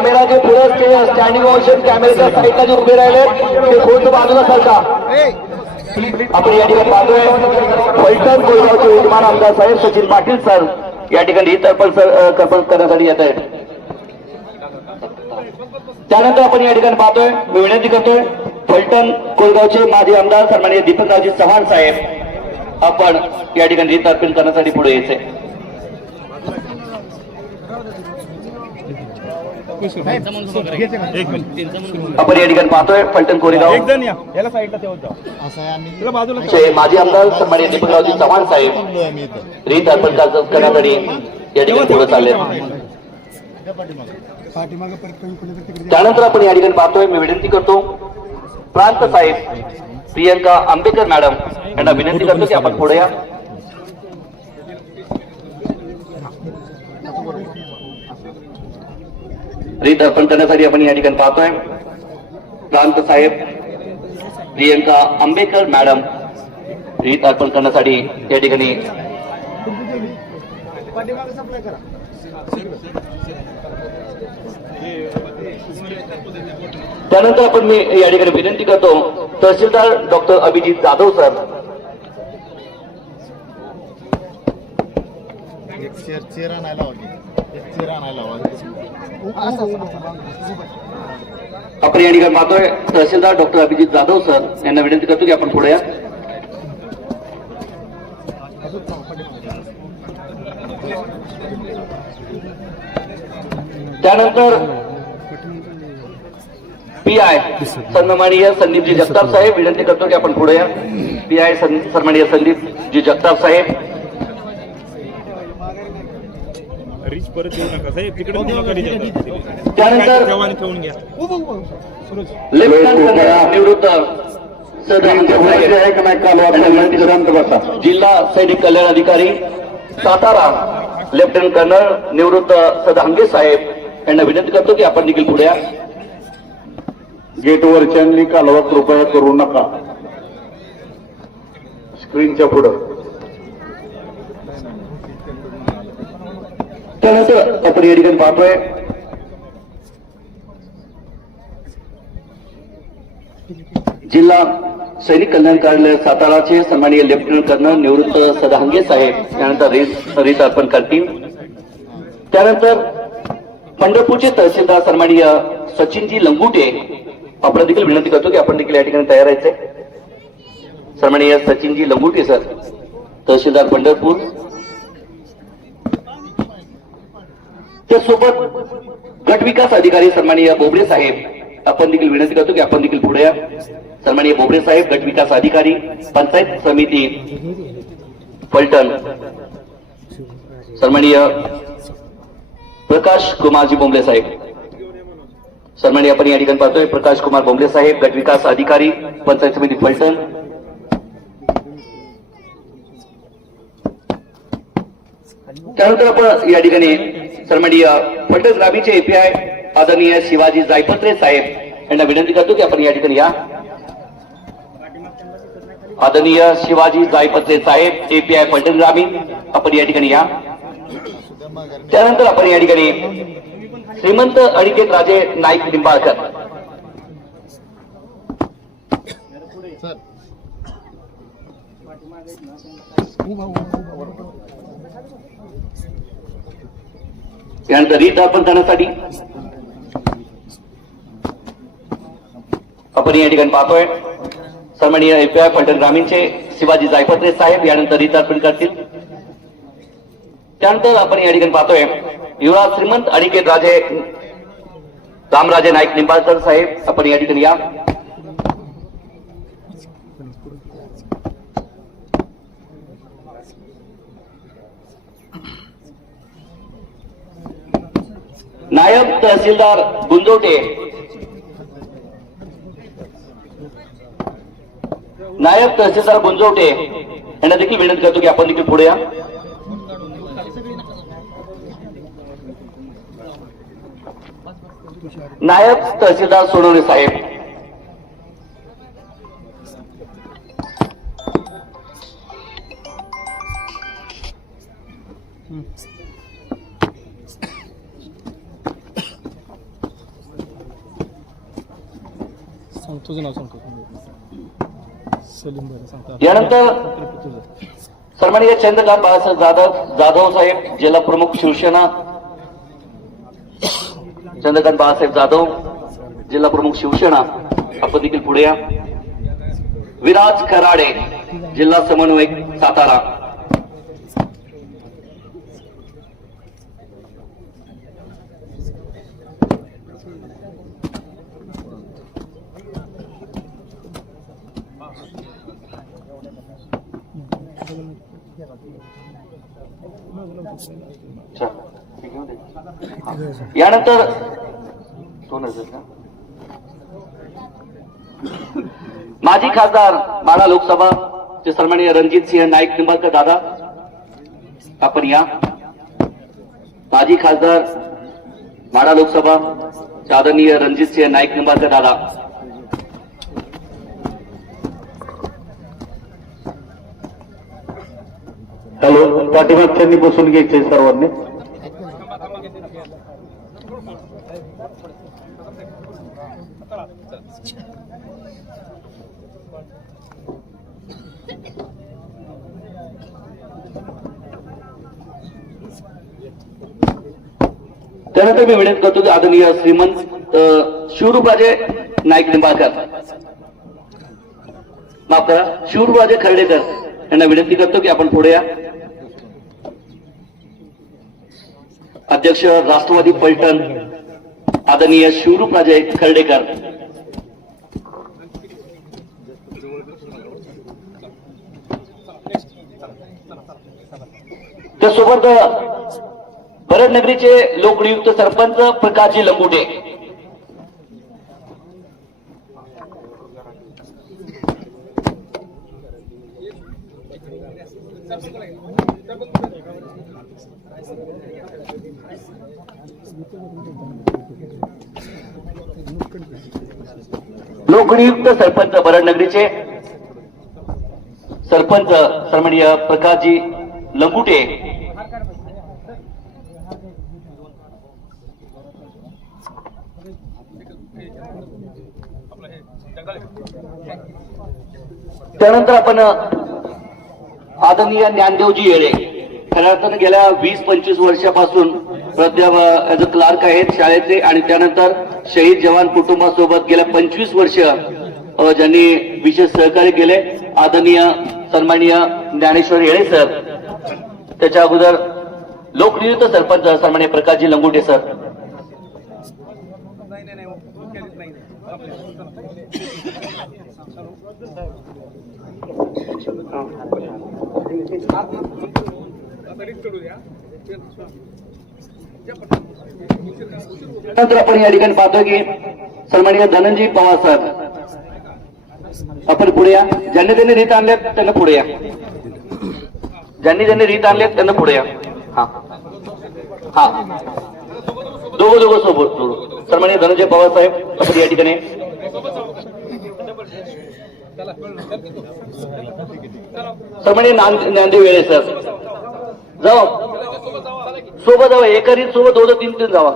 Camera जे पुढे standing option कॅमेऱ्याच्या साईडला जे उभे राहिले ते थोडं बाजूला सरका. आपण या ठिकाणी पाहतोय फलटण कोळगावचे विद्यमान आमदार साहेब सचिन पाटील सर या ठिकाणी तर्पण कर्पण करण्यासाठी येत आहेत. त्यानंतर आपण या ठिकाणी पाहतोय मी विनंती करतोय फलटण कोळगावचे माजी आमदार सन्माननीय दीपकरावजी चव्हाण साहेब आपण या ठिकाणी रीत अर्पण करण्यासाठी पुढे यायचे आपण या ठिकाणी पाहतोय फलटण कोरेगाव. एक जण या. याला साईडला ठेवत जा. असं आहे आम्ही तुला बाजूला चे माजी आमदार सन्माननीय दीपकरावजी चव्हाण साहेब रीत अर्पण कर- करण्यासाठी या ठिकाणी पुढे चालले. त्यानंतर आपण या ठिकाणी पाहतोय मी विनंती करतो प्रांत साहेब प्रियंका आंबेकर मॅडम यांना विनंती करतो की आपण पुढे या. रीत अर्पण करण्यासाठी आपण या ठिकाणी पाहतोय. प्रांत साहेब प्रियंका आंबेकर मॅडम रीत अर्पण करण्यासाठी या ठिकाणी त्यानंतर आपण मी या ठिकाणी विनंती करतो तहसीलदार डॉक्टर अभिजित जाधव सर एक चेअर आणायला हवी. एक आणायला हवा. आपण या ठिकाणी पाहतोय तहसीलदार डॉक्टर अभिजित जाधव सर यांना विनंती करतो की आपण पुढे या. त्यानंतर पी आय सन्माननीय संदीपजी जगताप साहेब विनंती करतो की आपण पुढे या. पी आय सन्माननीय संदीपजी जगताप साहेब रिच परत येऊ नका साहेब तिकडे आता. त्यानंतर जवान ठेवून घ्या. निवृत्त जिल्हा सैनिक कल्याण अधिकारी सातारा लेफ्टनंट कर्नल निवृत्त सदांगे साहेब यांना विनंती करतो की आपण देखील पुढे गेटवरच्यांनी कालवा कृपया करू नका. स्क्रीनच्या पुढं. त्यानंतर आपण या ठिकाणी पाहतोय. जिल्हा सैनिक कल्याण कार्यालय साताराचे सन्माननीय लेफ्टनंट कर्नल निवृत्त सदांगे साहेब त्यानंतर रीत अर्पण करतील त्यानंतर पंढरपूरचे तहसीलदार सन्माननीय सचिनजी लंगुटे आपण देखील विनंती करतो की आपण देखील या ठिकाणी तयार आहे सन्माननीय सचिनजी लंगुटे सर. तहसीलदार पंढरपूर. त्यासोबत गट विकास अधिकारी सन्माननीय बोबडे साहेब. आपण देखील विनंती करतो की आपण देखील पुढे या. सन्माननीय बोबडे साहेब गट विकास अधिकारी पंचायत समिती फलटण. सन्माननीय प्रकाश कुमारजी बोंबले साहेब. सन्माननीय आपण या ठिकाणी पाहतोय प्रकाश कुमार बोंबले साहेब गट विकास अधिकारी पंचायत समिती फलटण. त्यानंतर आपण या ठिकाणी सन्माननीय फलटण ग्रामीणचे एपीआय आदरणीय शिवाजी जायपत्रे साहेब यांना विनंती करतो की आपण या ठिकाणी या. आदरणीय शिवाजी जायपत्रे साहेब एपीआय फलटण ग्रामीण आपण या ठिकाणी या. त्यानंतर आपण या ठिकाणी श्रीमंत अडिकेत राजे नाईक निंबाळकर सर त्यानंतर रीत अर्पण करण्यासाठी आपण या ठिकाणी पाहतोय. सन्माननीय आय फलटण ग्रामीणचे शिवाजी जायपत्रे साहेब यानंतर रीत अर्पण करतील. त्यानंतर आपण या ठिकाणी पाहतोय युवराज श्रीमंत अनिकेत राजे रामराजे नाईक निंबाळकर साहेब. आपण या ठिकाणी या. नायब तहसीलदार गुंजोटे नायब तहसीलदार गुंजोटे यांना देखील विनंती करतो की आपण देखील पुढे या. नायब तहसीलदार सोनवणे साहेब. सांग तुझं नाव सांगतो सलीम सांगतो यानंतर चंद्रकांत बाळासाहेब जाधव जाधव साहेब जिल्हा प्रमुख शिवसेना. चंद्रकांत बाळासाहेब जाधव जिल्हा प्रमुख शिवसेना. आपण देखील पुढे या. विराज खराडे जिल्हा समन्वयक सातारा. यानंतर दोन हजार का? माजी खासदार माडा लोकसभा चे सन्माननीय रणजित सिंह नाईक निंबाळकर दादा आपण या. माजी खासदार माडा लोकसभा आदरणीय रणजित सिंह नाईक निंबाळकर दादा. हॅलो पाठीमागच्यांनी बसून घ्यायचे सर्वांनी. त्यानंतर मी विनंती करतो की आदरणीय श्रीमंत अ, शिवरूपराजे नाईक निंबाळकर. माफ करा शिवरूपराजे खर्डेकर यांना विनंती करतो की आपण पुढे या. अध्यक्ष राष्ट्रवादी पलटण आदरणीय शिवरूपराजे खर्डेकर. त्यासोबत भरत नगरीचे लोकनियुक्त सरपंच प्रकाशजी लंबुटे लोकनियुक्त सरपंच भरत नगरीचे सरपंच सन्माननीय प्रकाशजी लंगुटे. त्यानंतर आपण आदरणीय ज्ञानदेवजी येळे खऱ्या गेल्या वीस पंचवीस वर्षापासून ॲज अ क्लार्क आहेत शाळेचे आणि त्यानंतर शहीद जवान कुटुंबासोबत गेल्या पंचवीस वर्ष ज्यांनी विशेष सहकार्य केले. आदरणीय सन्माननीय ज्ञानेश्वर येळे सर. त्याच्या अगोदर लोकनियुक्त सरपंच सन्मान्य प्रकाशजी लंगुटे सर. आपण या ठिकाणी पाहतो की सन्माननीय धनंजय पवार साहेब. आपण पुढे या. ज्यांनी त्यांनी रीत आणल्यात त्यांना पुढे या. ज्यांनी ज्यांनी रीत आणल्यात त्यांना पुढे या. हा. हा. दोघं दोघं सोबत दोघं. धनंजय पवार साहेब आपण या ठिकाणी सन्माननीय नांद- ज्ञानदेव वेळे सर. जाऊ सोबत जावा. एका रीत सोबत दोघं तीन तीन जावा.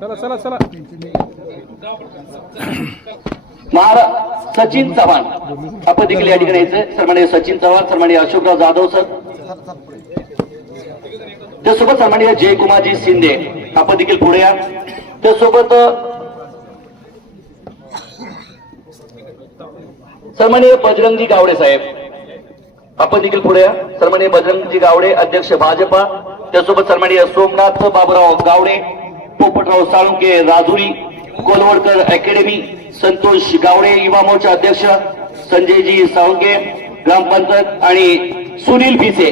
चला चला चला. महाराज सचिन चव्हाण. आपण देखील या ठिकाणी यायचं. सन्माननीय सचिन चव्हाण सन्माननीय अशोकराव जाधव सर. त्यासोबत सन्माननीय जयकुमारजी शिंदे. आपण देखील पुढे या. त्यासोबत सन्माननीय बजरंगजी गावडे साहेब. आपण देखील पुढे या. बजरंगजी गावडे अध्यक्ष भाजपा. त्यासोबत सन्माननीय सोमनाथ बाबूराव गावडे पोपटराव साळुंके राजुरी कोलवडकर अकॅडमी संतोष गावडे युवा मोर्चा अध्यक्ष संजयजी साळुंके ग्रामपंचायत आणि सुनील भिसे.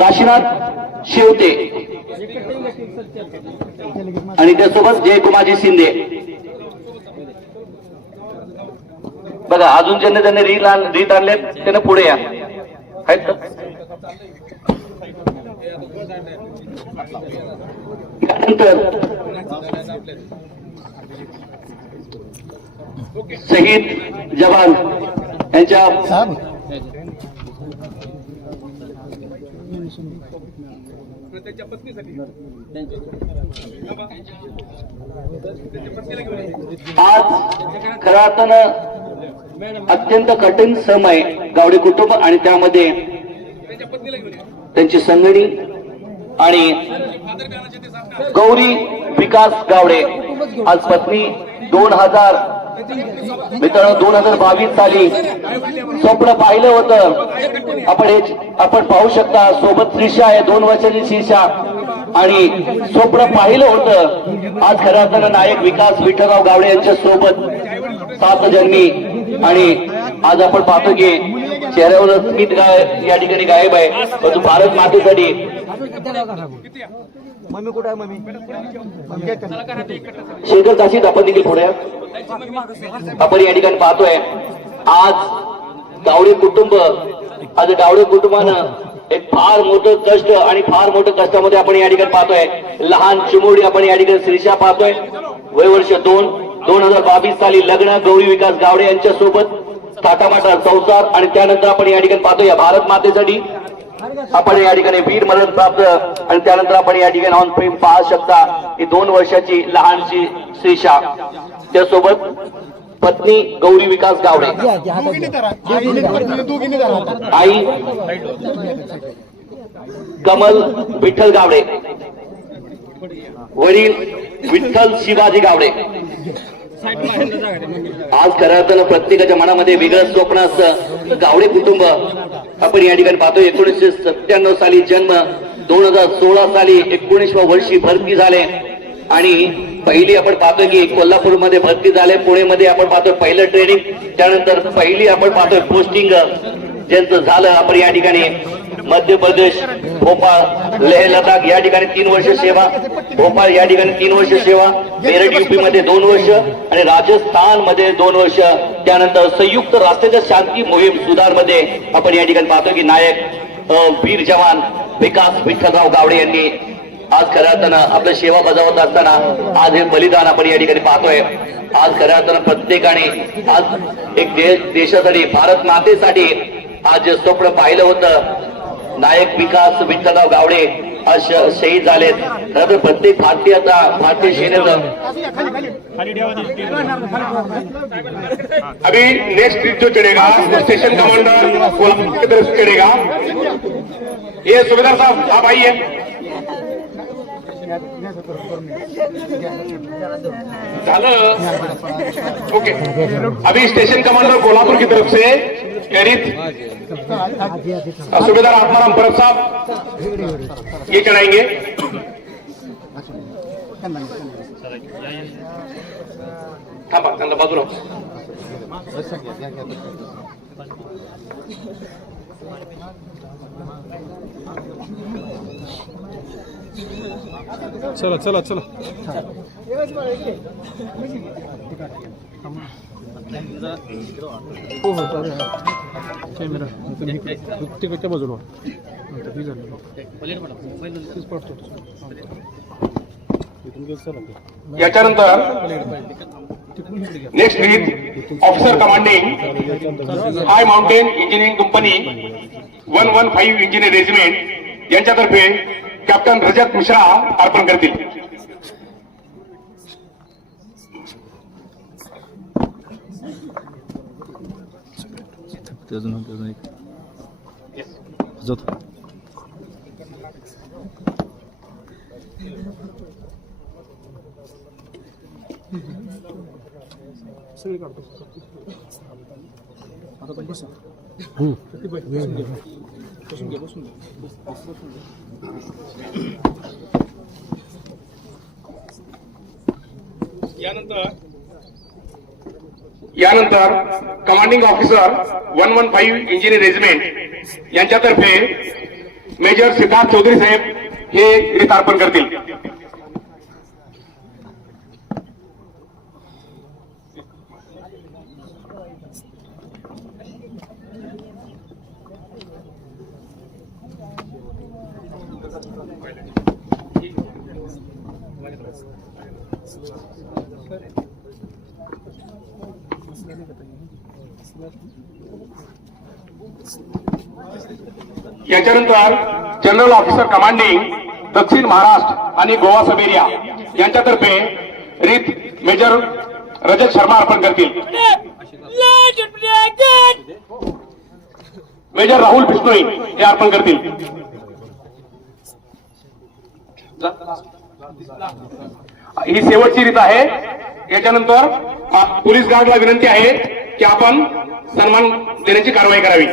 काशीनाथ शेवते. आणि त्यासोबत जयकुमारजी शिंदे. बघा अजून ज्यांनी त्यांनी रील रीत आणले त्याने पुढे या. आहेत का? त्यानंतर शहीद जवान यांच्या आज खऱ्या अर्थानं अत्यंत कठीण समय गावडे कुटुंब आणि त्यामध्ये त्यांची संगणी आणि गौरी विकास गावडे आज पत्नी दोन हजार मित्रांनो दोन हजार बावीस साली स्वप्न पाहिलं होतं. आपण हे आपण पाहू शकता सोबत श्रीषा आहे दोन वर्षाची श्रीषा आणि स्वप्न पाहिलं होतं. आज खऱ्या अर्थानं नायक विकास विठ्ठलराव गावडे यांच्या सोबत सात जन्मी आणि आज आपण पाहतो की चेहऱ्यावर स्मित गाय या ठिकाणी गायब आहे. परंतु भारत मातेसाठी मम्मी कुठं आहे मम्मी? शेखर काशीत आपण देखील पुढे. आपण या ठिकाणी पाहतोय. आज गावडे कुटुंब आज गावडे कुटुंबानं एक फार मोठं कष्ट आणि फार मोठं कष्टामध्ये आपण या ठिकाणी पाहतोय. लहान चिमुरडी आपण या ठिकाणी श्रीषा पाहतोय. वय वर्ष दोन. दोन हजार बावीस साली लग्न गौरी विकास गावडे यांच्या सोबत थाटामाटा संसार आणि त्यानंतर आपण या ठिकाणी पाहतो या भारत मातेसाठी. आपण या ठिकाणी वीर मदत प्राप्त आणि त्यानंतर आपण या ठिकाणी ऑन प्रेम पाहू शकता. ही दोन वर्षाची लहानशी श्रीषा त्यासोबत पत्नी गौरी विकास गावडे. आई कमल विठ्ठल गावडे. वडील विठ्ठल शिवाजी गावडे. आज खऱ्या अर्थानं प्रत्येकाच्या मनामध्ये वेगळं स्वप्न असतं. गावडे कुटुंब आपण या ठिकाणी पाहतो एकोणीसशे सत्त्याण्णव साली जन्म दोन हजार सोळा साली एकोणीसव्या वर्षी भरती झाले. आणि पहिली आपण पाहतोय की कोल्हापूरमध्ये भरती झाले पुणेमध्ये आपण पाहतोय पहिलं ट्रेनिंग त्यानंतर पहिली आपण पाहतोय पोस्टिंग ज्यांचं झालं आपण या ठिकाणी मध्य प्रदेश भोपाळ लेह लडाख या ठिकाणी तीन वर्ष सेवा भोपाळ या ठिकाणी तीन वर्ष सेवा मेरठ युपी मध्ये दोन वर्ष आणि राजस्थानमध्ये दोन वर्ष. त्यानंतर संयुक्त राष्ट्राच्या शांती मोहीम सुधारमध्ये आपण या ठिकाणी पाहतो की नायक वीर जवान विकास विठ्ठलराव गावडे यांनी आज खऱ्या अर्थानं आपलं सेवा बजावत असताना आज हे बलिदान आपण या ठिकाणी पाहतोय. आज खऱ्या अर्थानं प्रत्येकाने आज एक देश देशासाठी भारत मातेसाठी आज जे स्वप्न पाहिलं होतं. नायक विकास विठ्ठलराव गावडे शहीद झालेत. खरं तर प्रत्येक भारतीयाचा भारतीय सेनेचं अभी नेक्स्ट ट्रिप जो चढ़ेगा स्टेशन कमांडर कोल्हापुर की तरफ से चढ़ेगा। ये सुबेदार साहब आप आइए। झालं. ओके अभी स्टेशन कमांडर कोल्हापुर की तरफ से प्रेरित सुबेदार आत्माराम परब साहब ये चढ़ाएंगे। थांबा त्यांना बाजूला हो। चला चला चला. हो हो कॅमेरा बाजूला झालं. याच्यानंतर. Next lead officer commanding high mountain engineering company one one five engineer regiment यांच्यातर्फे कॅप्टन रजत मिश्रा अर्पण करतील. सगळे काढतो आता बसून बसून यानंतर यानंतर commanding officer one one five engineer regiment यांच्यातर्फे मेजर सिद्धार्थ चौधरी साहेब हे रीत अर्पण करतील. याच्यानंतर जनरल ऑफिसर कमांडिंग दक्षिण महाराष्ट्र आणि गोवा सबेरिया यांच्यातर्फे रीत मेजर रजत शर्मा अर्पण करतील. मेजर राहुल बिश्नोई हे अर्पण करतील. ही शेवटची रीत आहे. याच्यानंतर पोलीस गार्डला विनंती आहे की आपण सन्मान देण्याची कारवाई करावी.